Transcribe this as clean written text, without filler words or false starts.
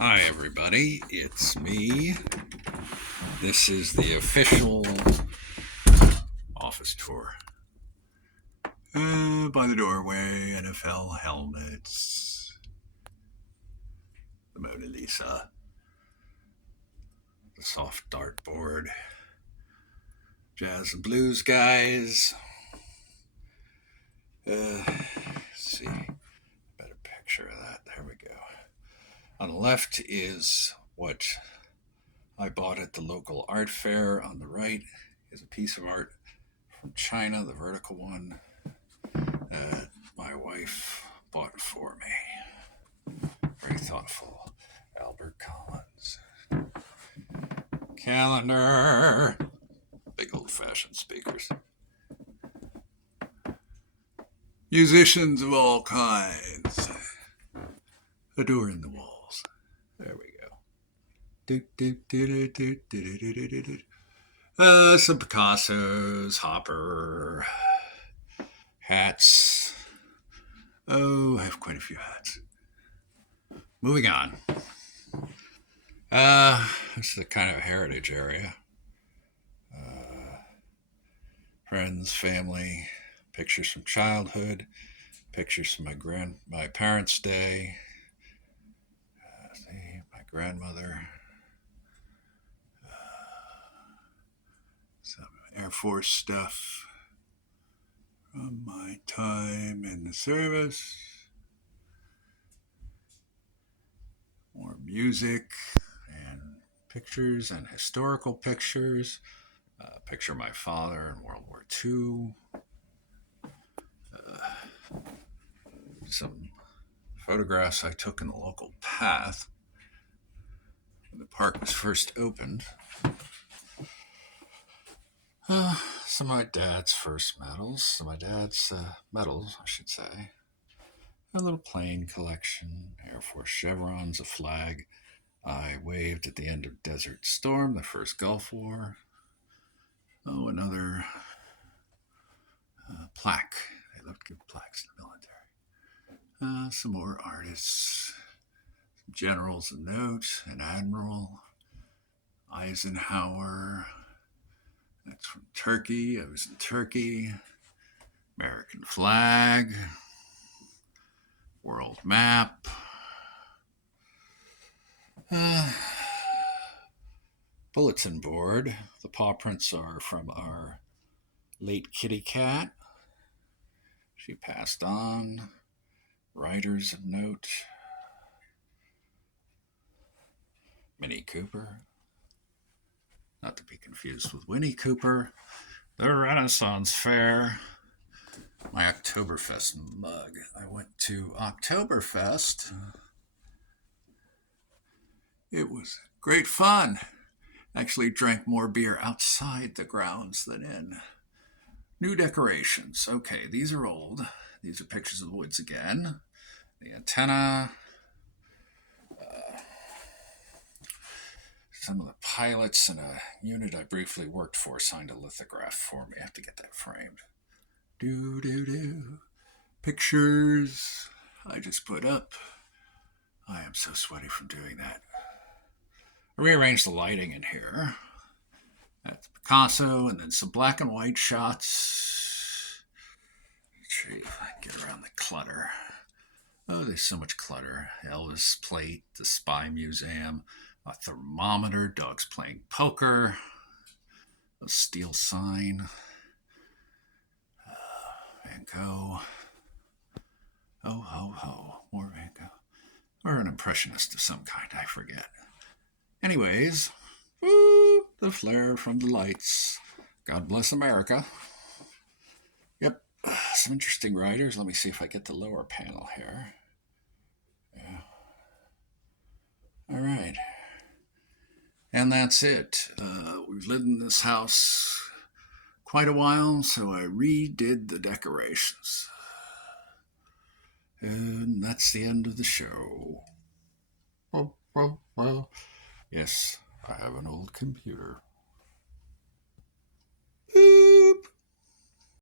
Hi, everybody. It's me. This is the official office tour. By the doorway, NFL helmets, the Mona Lisa, the soft dartboard, jazz and blues guys. Let's see, better picture of that. There we go. On the left is what I bought at the local art fair. On the right is a piece of art from China, the vertical one. My wife bought for me. Very thoughtful. Albert Collins. Calendar. Big old-fashioned speakers. Musicians of all kinds. Adoring the walls. There we go. Some Picassos, Hopper, hats. Oh, I have quite a few hats. Moving on. This is a kind of a heritage area. Friends, family, pictures from childhood, pictures from my parents' day. My grandmother. Some Air Force stuff from my time in the service. More music and pictures and historical pictures. Picture of my father in World War II. Some photographs I took in the local path when the park was first opened. Some of my dad's first medals. Medals, I should say. A little plane collection, Air Force chevrons, a flag I waved at the end of Desert Storm, the first Gulf War. Oh, another plaque. They love to give plaques in the military. Some more artists, some generals of note, an admiral, Eisenhower. That's from Turkey. I was in Turkey. American flag. World map. Bulletin board. The paw prints are from our late kitty cat. She passed on. Writers of note. Minnie Cooper. Not to be confused with Winnie Cooper. The Renaissance Fair. My Oktoberfest mug. I went to Oktoberfest. It was great fun. Actually drank more beer outside the grounds than in. New decorations. Okay, these are old. These are pictures of the woods again. The antenna. Some of the pilots in a unit I briefly worked for signed a lithograph for me. I have to get that framed. Pictures I just put up. I am so sweaty from doing that. I rearranged the lighting in here. That's Picasso, and then some black and white shots. Let's see if I can get around the clutter. Oh, there's so much clutter. Elvis plate, the Spy Museum, a thermometer, dogs playing poker, a steel sign, Van Gogh. Oh, ho, ho, more Van Gogh. Or an impressionist of some kind, I forget. Anyways, woo, the flare from the lights. God bless America. Yep, some interesting writers. Let me see if I get the lower panel here. Yeah. All right. And that's it. We've lived in this house quite a while, so I redid the decorations. And that's the end of the show. Well, yes, I have an old computer.